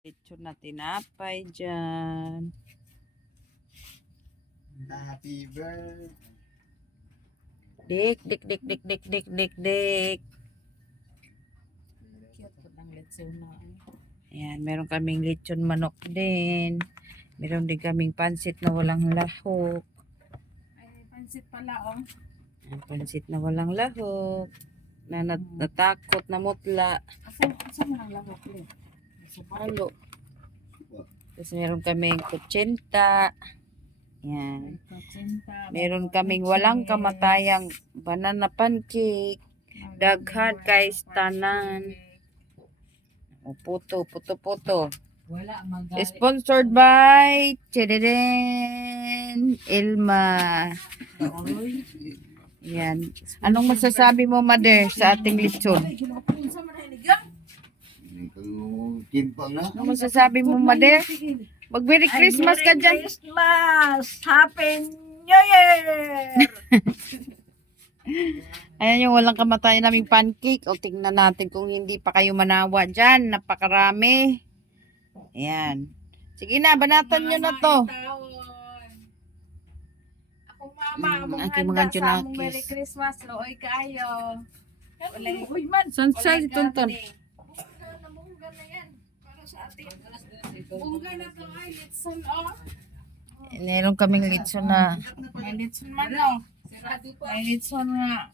Lechon na tinapay dyan. Happy birthday. Dik. Cute po ng lechon na. Ayan, meron kaming lechon manok din. Meron din kaming pansit na walang lahok. Ay, pansit pala oh. Ayan, pansit na walang lahok. Na natakot na mutla. Asa mo nang lahok ulit? Sa palo. Tapos meron kaming kutsinta. Ayan. Meron kaming walang kamatayang banana pancake. Daghan kay tanan. O puto. Wala magal. Sponsored by Chededen Ilma. Yan. Anong masasabi mo, Mother, sa ating lechon? Timpang na. Anong masasabi mo, Mother? Mag-Merry Christmas ka dyan. Christmas! Happy New Year! Ayan yung walang kamatayan naming pancake. O tingnan natin kung hindi pa kayo manawa dyan. Napakarami. Ayan. Sige na, banatan nyo na to. Ako mama, among Aking mga handa sa among junakis. Merry Christmas. Looy kayo. Uy man. San tonton? Namungga na yan. Para sa atin. Mungga na to ay litson oh. Meron kaming lechon na. May litson man oh. May litson nga.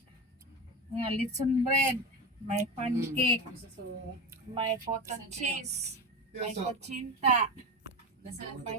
Nga litson bread. May pancake. May cottage cheese. May kutsinta. May